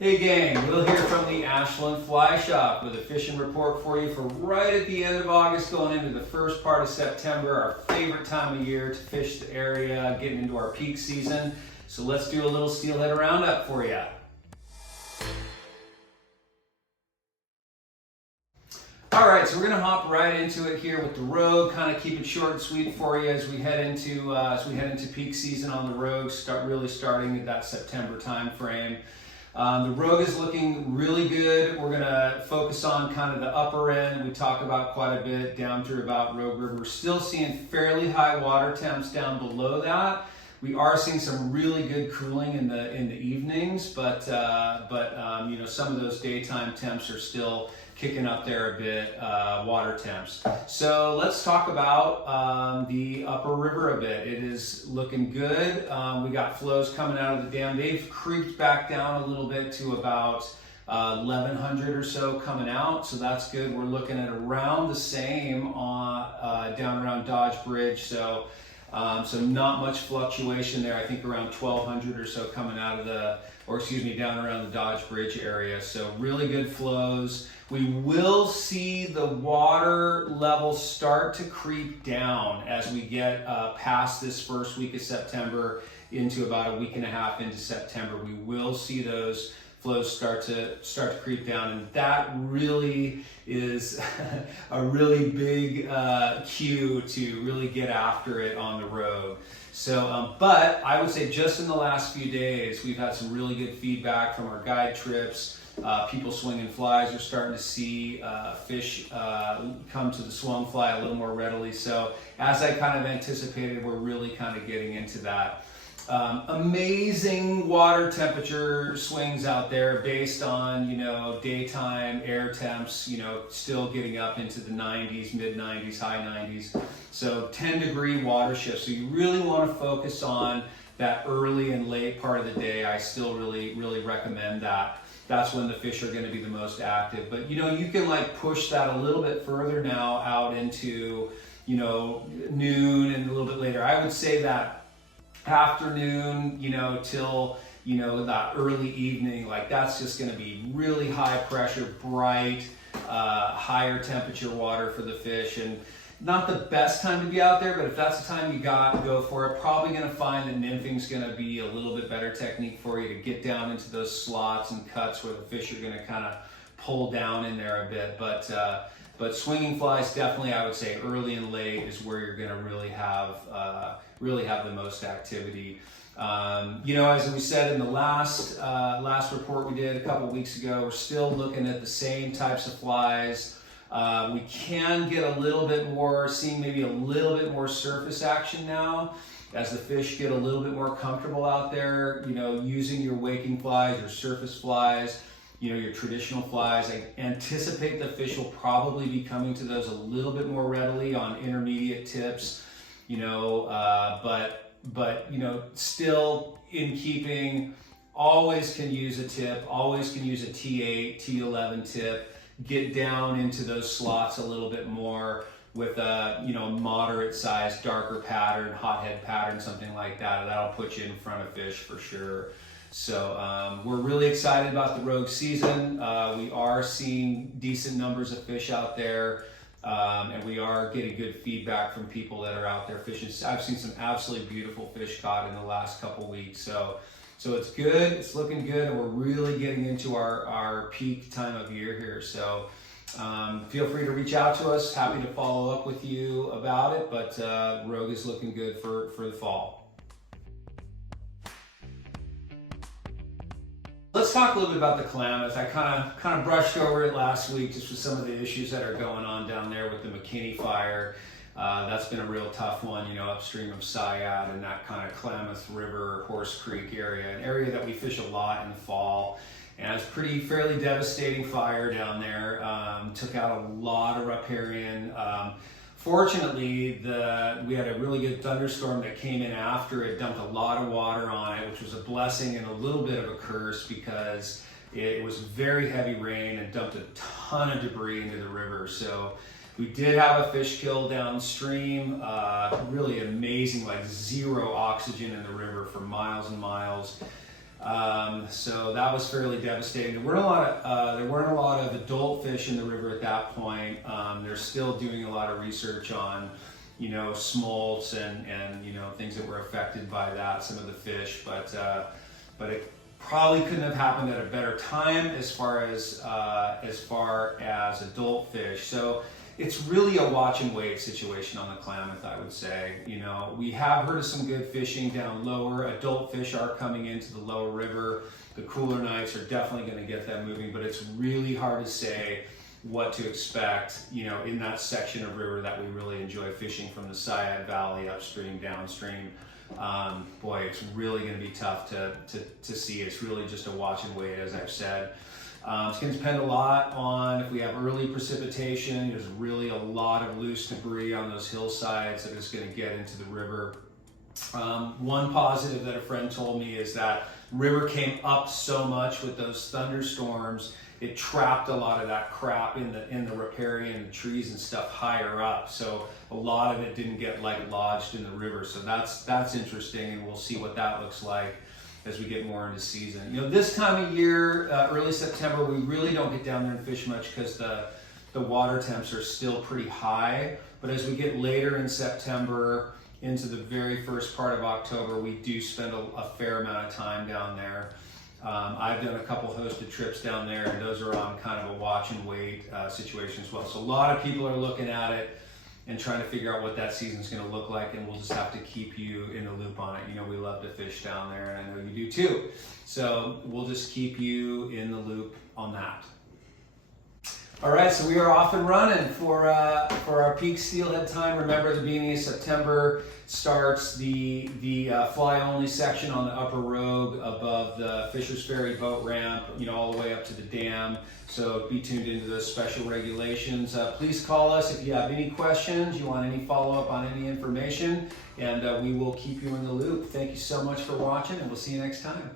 Hey gang, Will here from the Ashland Fly Shop with a fishing report for you for right at the end of August going into the first part of September, our favorite time of year to fish the area, getting into our peak season. So let's do a little Steelhead Roundup for you. Alright, so we're going to hop right into it here with the Rogue, kind of keep it short and sweet for you as we head into peak season on the Rogue, starting at that September time frame. The Rogue is looking really good. We're going to focus on kind of the upper end. We talk about quite a bit down through about Rogue River. We're still seeing fairly high water temps down below that. We are seeing some really good cooling in the evenings, but you know, some of those daytime temps are still kicking up there a bit, water temps. So let's talk about the upper river a bit. It is looking good. We got flows coming out of the dam. They've creeped back down a little bit to about 1,100 or so coming out, so that's good. We're looking at around the same on down around Dodge Bridge, so not much fluctuation there. I think around 1,200 or so coming out of down around the Dodge Bridge area. So really good flows. We will see the water level start to creep down as we get past this first week of September into about a week and a half into September. We will see those flows start to creep down, and that really is a really big cue to really get after it on the Rogue. So, but I would say just in the last few days, we've had some really good feedback from our guide trips. People swinging flies are starting to see fish come to the swung fly a little more readily. So as I kind of anticipated, we're really kind of getting into that. Amazing water temperature swings out there based on, you know, daytime air temps, you know, still getting up into the 90s, mid 90s, high 90s. So 10-degree water shifts. So you really want to focus on that early and late part of the day. I still really recommend that. That's when the fish are going to be the most active. But, you know, you can like push that a little bit further now out into, you know, noon and a little bit later. I would say that afternoon, you know, till, you know, that early evening, like that's just going to be really high pressure, bright, higher temperature water for the fish, and not the best time to be out there, but if that's the time you got, go for it. Probably going to find that nymphing's going to be a little bit better technique for you to get down into those slots and cuts where the fish are going to kind of pull down in there a bit, but swinging flies, definitely, I would say early and late is where you're going to really have the most activity. You know, as we said in the last report we did a couple weeks ago, we're still looking at the same types of flies. We can get a little bit more, seeing maybe a little bit more surface action now as the fish get a little bit more comfortable out there, you know, using your waking flies, your surface flies, you know, your traditional flies. I anticipate the fish will probably be coming to those a little bit more readily on intermediate tips, you know, but you know, still in keeping, always can use a tip, always can use a T8, T11 tip, get down into those slots a little bit more with a, you know, moderate size, darker pattern, hothead pattern, something like that. That'll put you in front of fish for sure. So we're really excited about the Rogue season. We are seeing decent numbers of fish out there, and we are getting good feedback from people that are out there fishing. I've seen some absolutely beautiful fish caught in the last couple weeks. So it's good, it's looking good, and we're really getting into our peak time of year here. So feel free to reach out to us. Happy to follow up with you about it, but Rogue is looking good for the fall. Let's talk a little bit about the Klamath. I kind of brushed over it last week just with some of the issues that are going on down there with the McKinney fire. That's been a real tough one, you know, upstream of Sayat and that kind of Klamath River, Horse Creek area, an area that we fish a lot in the fall. And it's fairly devastating fire down there. Took out a lot of riparian. Fortunately, we had a really good thunderstorm that came in after it, dumped a lot of water on it, which was a blessing and a little bit of a curse because it was very heavy rain and dumped a ton of debris into the river. So we did have a fish kill downstream, really amazing, like zero oxygen in the river for miles and miles. So that was fairly devastating. There weren't a lot of adult fish in the river at that point. They're still doing a lot of research on, you know, smolts and you know, things that were affected by that, some of the fish, but it probably couldn't have happened at a better time as far as adult fish. So it's really a watch and wait situation on the Klamath, I would say. You know, we have heard of some good fishing down lower. Adult fish are coming into the lower river. The cooler nights are definitely going to get them moving, but it's really hard to say what to expect, you know, in that section of river that we really enjoy fishing, from the Syad Valley upstream, downstream. Boy, it's really going to be tough to see. It's really just a watch and wait, as I've said. It's going to depend a lot on if we have early precipitation. There's really a lot of loose debris on those hillsides that is going to get into the river. One positive that a friend told me is that river came up so much with those thunderstorms, it trapped a lot of that crap in the riparian, the trees and stuff higher up. So a lot of it didn't get like lodged in the river. So that's interesting, and we'll see what that looks like as we get more into season. You know, this time of year, early September, we really don't get down there and fish much because the water temps are still pretty high. But as we get later in September into the very first part of October, we do spend a fair amount of time down there. I've done a couple hosted trips down there, and those are on kind of a watch and wait situation as well. So a lot of people are looking at it and trying to figure out what that season's going to look like, and we'll just have to keep you in the loop on it. You know, we love to fish down there, and I know you do too. So we'll just keep you in the loop on that. All right, so we are off and running for our peak steelhead time. Remember, the beginning of September starts the fly-only section on the upper rogue above the Fisher's Ferry boat ramp, you know, all the way up to the dam. So be tuned into those special regulations. Please call us if you have any questions, you want any follow-up on any information, and we will keep you in the loop. Thank you so much for watching, and we'll see you next time.